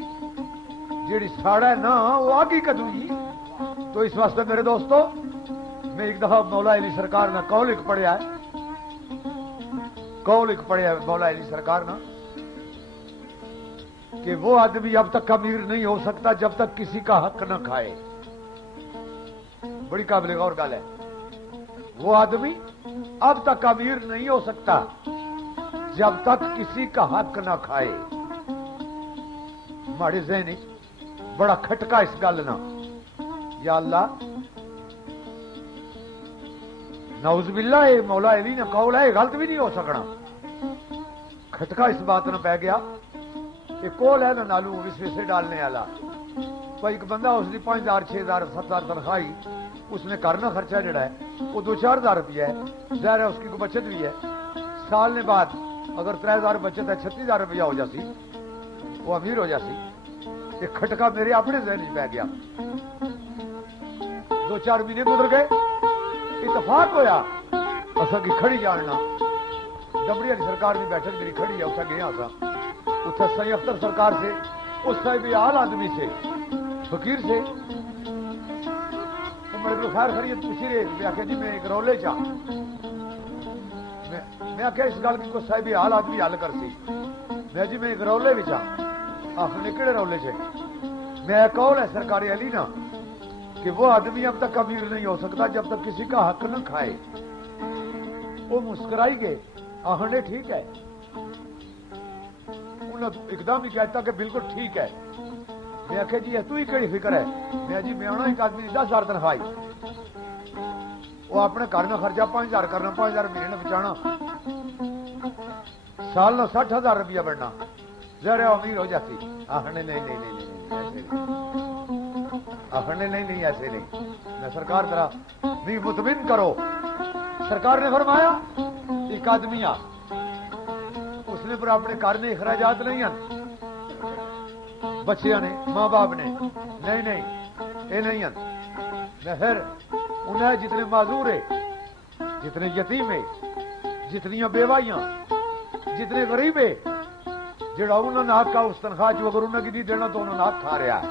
जेड़ी साड़ा ना वो आगी कदूई। तो इस वास्ते मेरे दोस्तों मैं एक दफा मौला अली सरकार ने कौल एक पढ़िया है मौला अली सरकार ना कि वो आदमी अब तक अमीर नहीं हो सकता जब तक किसी का हक न खाए। बड़ी काबिल गौर गल है। वो आदमी अब तक अमीर नहीं हो सकता जब तक किसी का हक न खाए। माड़े ज़हन बड़ा खटका इस गल ना या अल्लाह नौज़बिल्ला मौला अली ने कौल है गलत भी नहीं हो सकना। खटका इस बात ने पै गया कि कौल है ना नालू विसविसे डालने वाला भाई एक बंदा उसकी 5000 6000 7000 तनख्वाही, उसने करना खर्चा जड़ा है वो 2-4 हज़ार रुपया है, जाहिर है उसकी कोई बचत भी है। साल ने बाद अगर 3000 बचत है 36,000 रुपया हो जाती, वो अमीर हो जाती। ये खटका मेरे अपने जहन में पै गया। 2-4 महीने गुजर गए, इतफाक होया असा की खड़ी जानना डबड़ी वाली सरकार की बैठक मेरी खड़ी है, उसे गया था उसे सही अख्तर सरकार से, उस साहिब आल आदमी से, फकीर से मेरे को खैर खरीद पूछी रहे। मैं आख्या जी मैं एक रौले चा, मैं आख्या इस गल की को साहिब हाल आदमी हल कर सी। मैं जी मैं एक रौले भी चा। आपने किहड़े रौले से? मैं कौल है सरकारी अली ना कि वो आदमी अब तक अमीर नहीं हो सकता जब तक किसी का हक न खाए। वो मुस्कुराई गए, आहने ठीक है। उन्हें एकदम ही कहता कि बिल्कुल ठीक है। मैं आख्या जी तू ही कड़ी फिक्र है? मैं जी मैं आना एक आदमी 10,000 तनख्वाही, वो अपने घर में खर्चा 5,000 करना, 5,000 महीने में बचाना, साल ना 60,000 रुपया बनना, जरा अमीर हो जाती। आहने नहीं नहीं नहीं नहीं ऐसे नहीं, आहने नहीं नहीं ऐसे नहीं। मैं सरकार तरह भी मुतमिन करो। सरकार ने फरमाया एक आदमी आ, उसने पर अपने घर ने अखराजात नहीं हैं, बच्चिया ने मां बाप ने नहीं नहीं ये नहीं है। मैं फिर उन्हें जितने माजूर है, जितने यतीम है, जितनी बेवाइयां, जितने गरीब है, जेड़ा उन्होंने हक का उस तनख्वाह जो अगर उन्हें नहीं देना तो उन्होंने हक खा रहा है।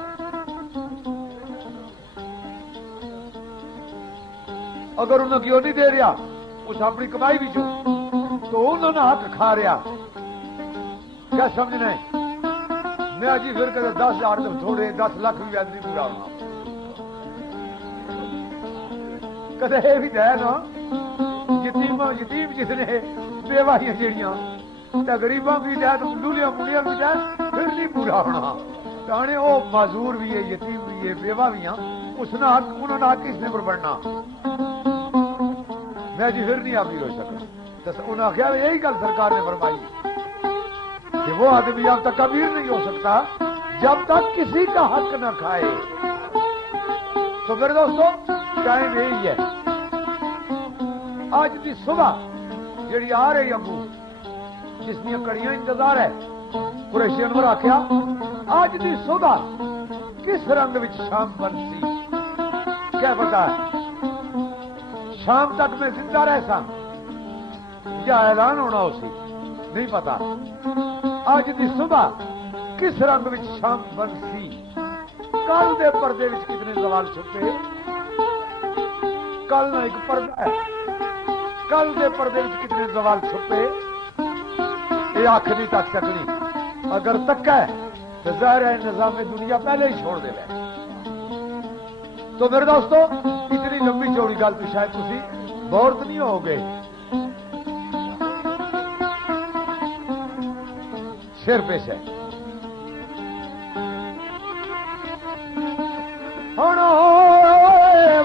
अगर उन्हें क्यों नहीं दे रहा उस अपनी कमाई भी जो तो उन्होंने हक खा रहा। क्या समझना है? मैं जी फिर कदे 10,000 तो थोड़े 10 लाख भी आदमी पूरा होना कदे भी दे ना। यतीम जितने बेवाहियां जड़ियां गरीबा भी दे तो दूलियां मुड़िया भी दे फिर नहीं पूरा होना। ताने वो माजूर भी है, यतीम भी है, बेवा भी हैं, उसने हक उन्होंने हक किसने पर बढ़ना। मैं जी फिर नहीं अमीर हो सका। तो उन्हें आख्या यही गल सरकार ने फरमाई कि वो आदमी अब तक अमीर नहीं हो सकता जब तक किसी का हक न खाए। तो मेरे दोस्तों टाइम यही है। आज की सुबह जी आ रही अबू जिसनिया कड़ियां इंतजार है, कुरैशी अनवर आख्या आज की सुबह किस रंग विच शाम बनसी, क्या पता है शाम तक मैं जिंदा रह सा या ऐलान होना उसी नहीं पता। आज की सुबह किस रंग विच शाम बनसी, कल दे पर्दे विच कितने सवाल छुपे। कल ना एक पर्दा है, कल दे पर्दे विच कितने सवाल छुपे। ये आंख नहीं तक सकनी, अगर तक है तो जाहिर है निजाम दुनिया पहले ही छोड़ देवे। तो मेरे दोस्तों इतनी लंबी चौड़ी गल तो शायद तुसी बोर तो नहीं हो गए। शेर पेश है।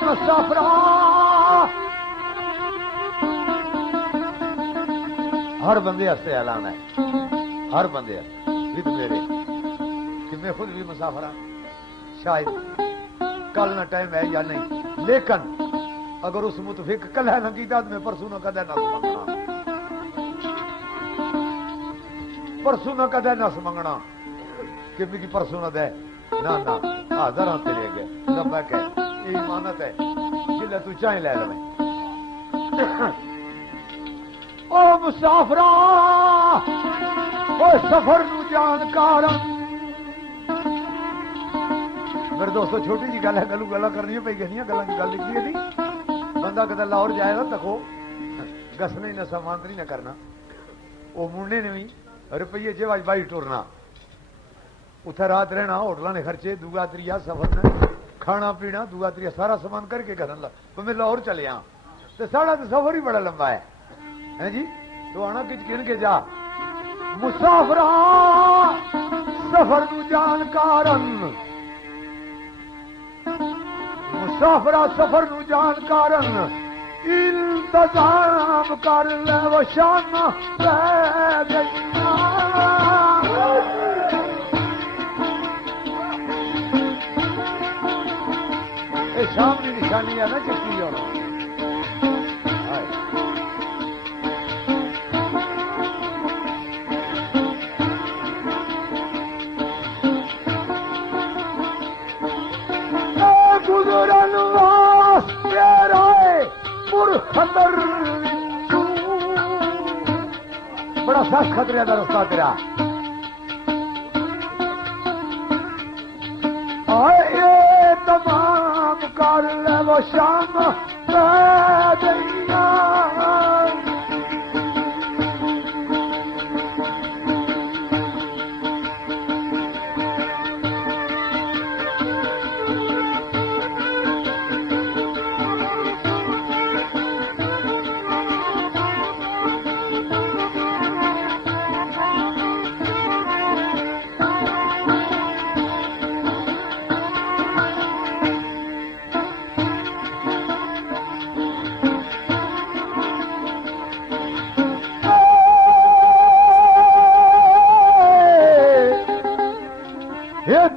मुसाफरा हर बंदे हस्ते ऐलान है, हर बंदे विद मेरे कि मैं खुद भी मुसाफरा। शायद कल ना टाइम है या नहीं, लेकिन अगर उस मुतफिक कल है ना कीता तो मैं परसों ना कदे ना मंगना, परसों ना कदे ना मंगना कि मिगी परसों ना दे ना ना हाजर हाथ ले गए लबैक है। ये इमानत है जिले तू चाहे ले लवे। ओ मुसाफरा ओ सफर नू जानकार। मेरे दोस्तों छोटी जी गल है, गलू गला करनी पई गई गल की गल लिखी थी। बंदा कदे लाहौर जाएगा तको गसने न समांतरी न करना, वो मुंडे ने भी रुपये जेब बाई टुरना, उथे रात रहना, होटलों ने खर्चे, दूआ त्रिया सफर ने खाना पीना, दूआ त्रिया सारा सामान करके घर तो मैं लाहौर चले आ तो साढ़ा तो सफर ही बड़ा लंबा है जी। तो आना किच गिन के जा। मुसाफरा सफर नू जानकारन, मुसाफरा सफर नू जानकारन, इंतजाम कर ले वो शान रह गई। शाम की निशानी है ना चिट्ठी होना गुजरन वास्ते राय पुरखतर बड़ा सख्त खतरे का रास्ता तेरा आए तमाम कर ले वो शाम दैया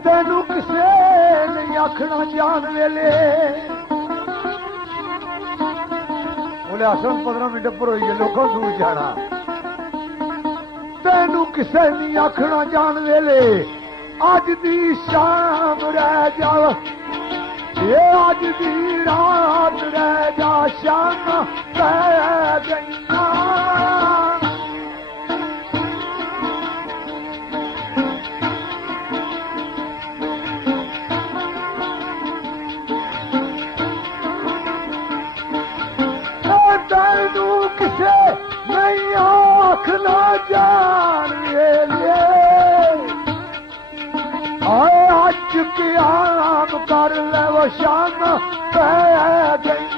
तेनू किसे नहीं आखना जान वेले बोले आसन 15 मिनट पर हो गए लोगों दूर जाना तेनू किसे नहीं आखना जान वेले अज दी शाम रह जा ये अज दी रात रह जा शाम रह गई किसे नहीं आखना जान ले आज की आम कर ले वो शाम पै गई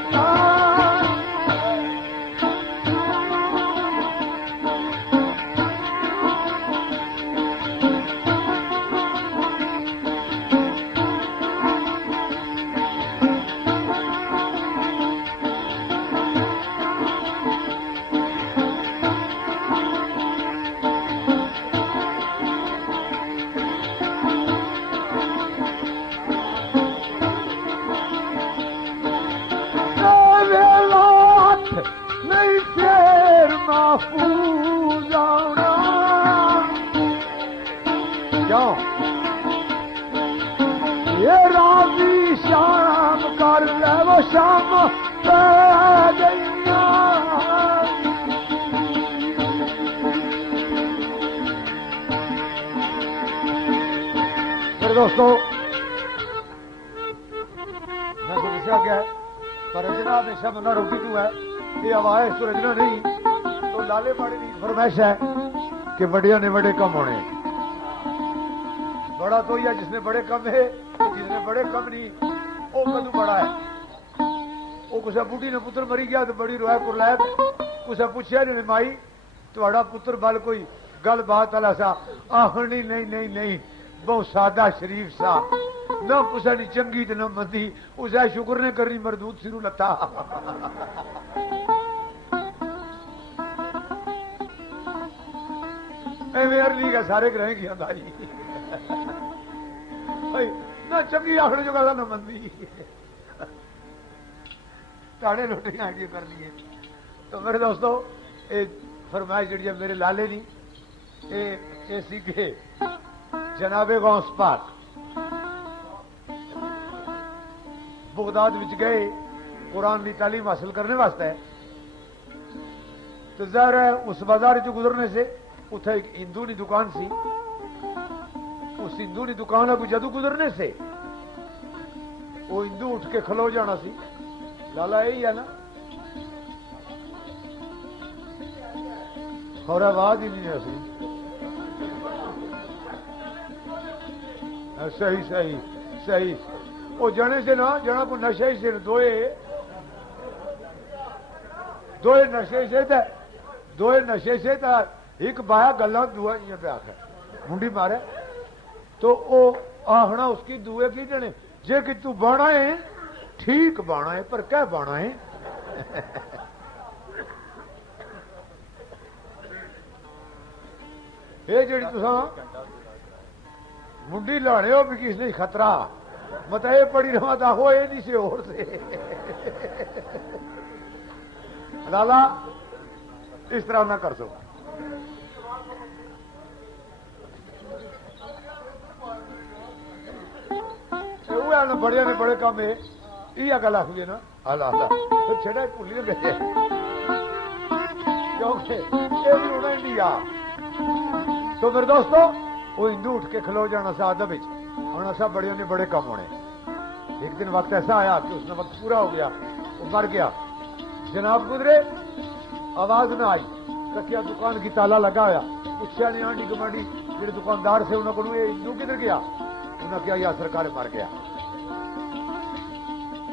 नहीं फेर महफूज आना क्यों ये राजी शाम कर ले वो शाम पै गईया मेरे दोस्तों मैं तो पूछा क्या है पर रचना हमेशा बंदा रोटी तू है ये आवाज तो रचना नहीं तो लाले पानी की फरमाइश है कि बड़िया ने बड़े कम होने बड़ा तो या जिसने बड़े कम है जिसने बड़े कम नहीं वो कदू बड़ा है वो कुछ बूढ़ी ने पुत्र मरी गया तो बड़ी रोया कुरलैत कुछ पूछा ने माई थोड़ा पुत्र बल कोई गल बात वाला सा आखनी नहीं नहीं नहीं बहुत सादा शरीफ सा ना कुछ नहीं चंगी तो न मंदी उसे शुक्र ने करनी मरदूत सिरू लता अरली का सारे ग्रह की अंदाजी ना चंगी आखने जो कहता ना मंदी ताड़े लोटियां की करनी है तो मेरे दोस्तों ये फरमाइश जी मेरे लाले नी ये सीखे जनाबे गौस पाक बगदाद विच गए कुरान की तालीम हासिल करने वास्ते तो ज़ाहिर है उस बाजार चो गुजरने से उथे एक हिंदू की दुकान सी उस हिंदू की दुकान को जदू गुजरने से वो हिंदू उठ के खलो जाना सी लाला यही है ना और आवाज ही नहीं सी सही सही सही वो जने से ना जना को नशे से दोए नशे से था एक बाया गल्ला दुआ ये पे आखे मुंडी मारे तो वो आहना उसकी दुए की जने जे कि तू बाणा है ठीक बाणा है पर क्या बाणा है ये जी तुसा मुंडी लाने हो भी किसने खतरा मत ये पड़ी रहा था हो ये नहीं से और से लाला इस तरह ना कर सो बढ़िया ने बड़े काम है ये गल आखिए ना हाला हाला तो छेड़ा भूली गए क्योंकि ये भी होना इंडिया तो मेरे दोस्तों वो हिंदू उठ के खलो जाना सा अदब और ऐसा बड़े ने बड़े काम होने एक दिन वक्त ऐसा आया कि उसने वक्त पूरा हो गया वो मर गया जनाब गुजरे आवाज ना आई तकिया दुकान की ताला लगा हुआ पूछा नहीं आंडी गुआंढी जो दुकानदार से उन्होंने को हिंदू किधर गया उन्हें क्या यार सरकार मर गया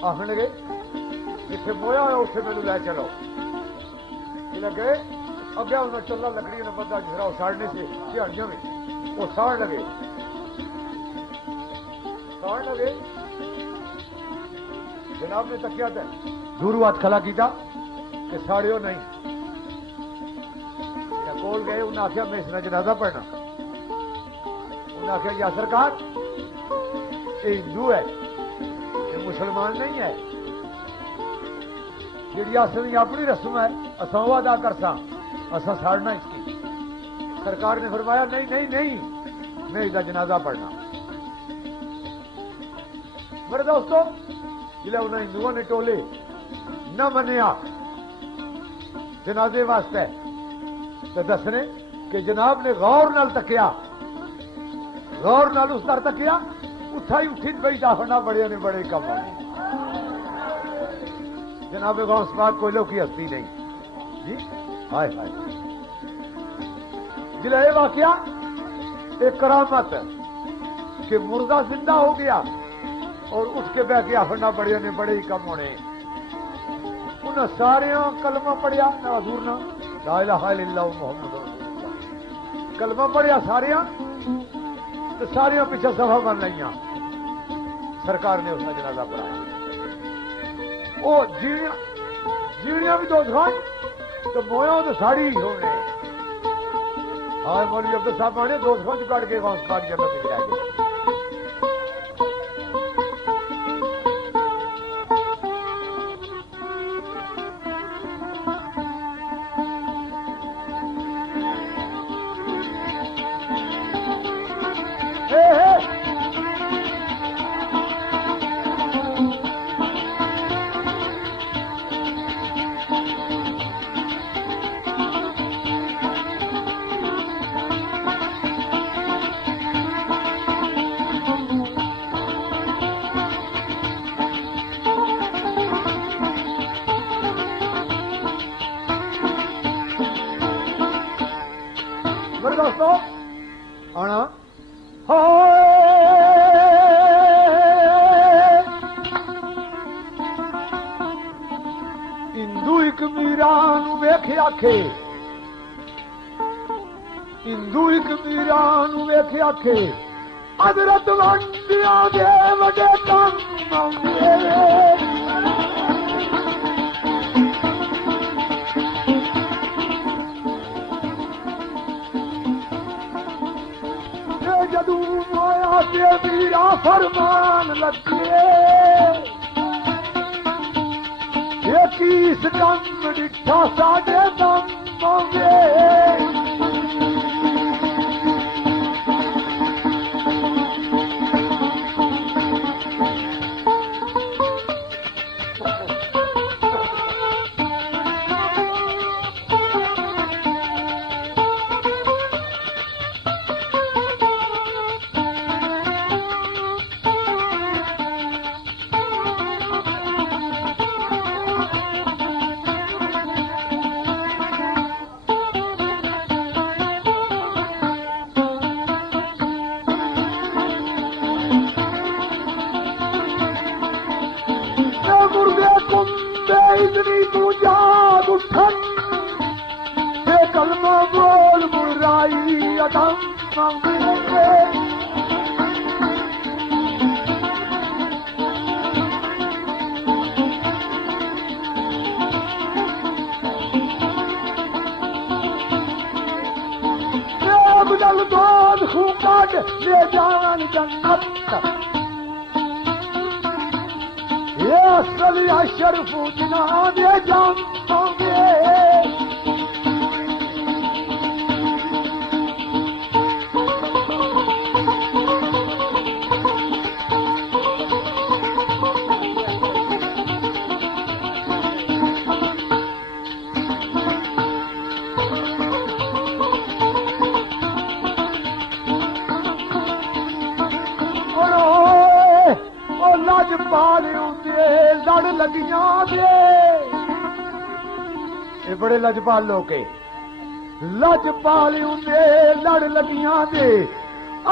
आखने लगे जिथे मोया हो उसे मैनू लै चलो लगे अगे उन्हें चलना लकड़ी ने बंदा जिसरा उसाड़ने से झाड़ियों में वो साड़ लगे जनाब ने तकिया था दूरू हाथ खला किया कि साड़ियो नहीं कोल गए उन्हें आख्या मैं इसने जनाजा पढ़ना उन्हें आख्या या सरकार ये हिंदू है ये मुसलमान नहीं है जी असली अपनी रस्म है असा वो अदा कर असा साड़ना इसकी सरकार ने फरमाया नहीं नहीं नहीं मैं इसका जनाजा पढ़ना मेरे दोस्तों जिले उन्हें हिंदुओं ने टोले न मनिया जनाजे वास्ते तो दसने कि जनाब ने गौर नाल तकिया गौर नाल उस तर तकिया उठा ही उठी बई दाफना बड़े ने बड़े कम होने जनाब गौस पाक कोई लोग की हस्ती नहीं जी हाय हाय जिला ये वाकया एक करामत है कि मुर्दा जिंदा हो गया और उठ के बह गया फना बड़े ने बड़े ही कम होने उन्हें सारे कलमा पढ़िया ना हजूर ना ला इलाहा इल्लल्लाह मुहम्मद रसूलुल्लाह कलमा पढ़िया सारे तो सारिया पीछे सभा बन लिया सरकार ने उसका जनाजा पढ़ाया वो जीड़ियां भी दो दिखाई तो मोया तो साड़ी ही होने हाँ मौलवी अब्दुल साहब आने दो दिखाई काट के गौस पाक जन्नत में जाएंगे दोस्तों आना हिंदू एक मीरा वेखे आखे हिंदू एक मीरा वेखे आखे अदरत वंडिया दे वडे काम जदू मोया के मीरा फरमान लगे ये किस दम डिठा साडे दम मंगे इतनी तू जाग उठन ये कलमा बोल बुराई अदम मंगे बदल दोद खूकाट ले जान जन्नत असल अशरफ जिना दे जामोगे लड़ लगियां दे ये बड़े लजपाल लोग लजपाल दे लड़ लगियां दे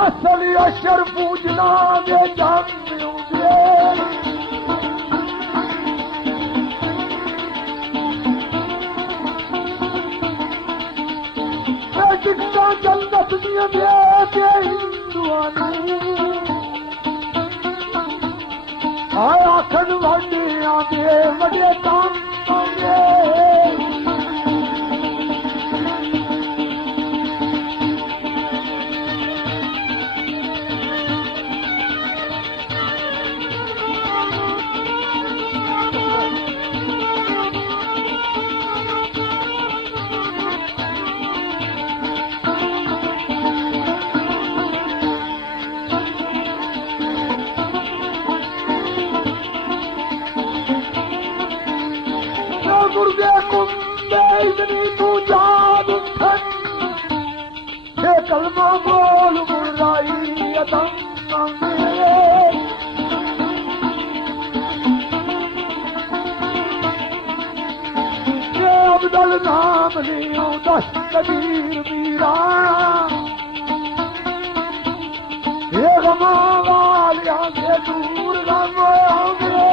असल अशर पूजना दे जाम दे टिकटा जन्नत दियां दे हिंदुआं आए आखन वाले आगे बड़े काम आगे मुर्गे कुंबे इतनी तू याद उठन ये कलमा बोल मुराई अदम मांगे ये अब्दुल नाम लियो दस कबीर मीरा ये गमा वालिया से दूर गम आगे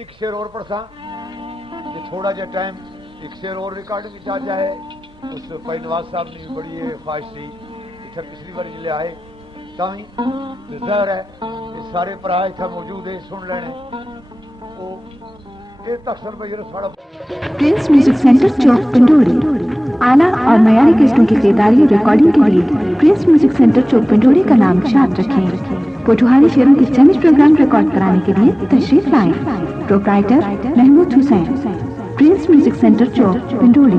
एक शेर और पढ़सा ये थोड़ा जा टाइम एक शेर और रिकॉर्डिंग आ जाए उस भाई नवाज साहब ने बड़ी ख्वाहिश थी इतना पिछली बार जिले आए ताई जहर है ये सारे भरा इतना मौजूद है सुन लेने वो ये तक्सर भाई साड़ा Prince music centre Chowk Pandori आला और मयारी किस्मों की खरीदारी और रिकॉर्डिंग के लिए Prince music centre Chowk Pandori का नाम याद रखें। पोठुहारी शेरों के चंद प्रोग्राम रिकॉर्ड कराने के लिए तशरीफ लाएं। Proprietor Mahmood Hussain, Prince music centre Chowk Pandori.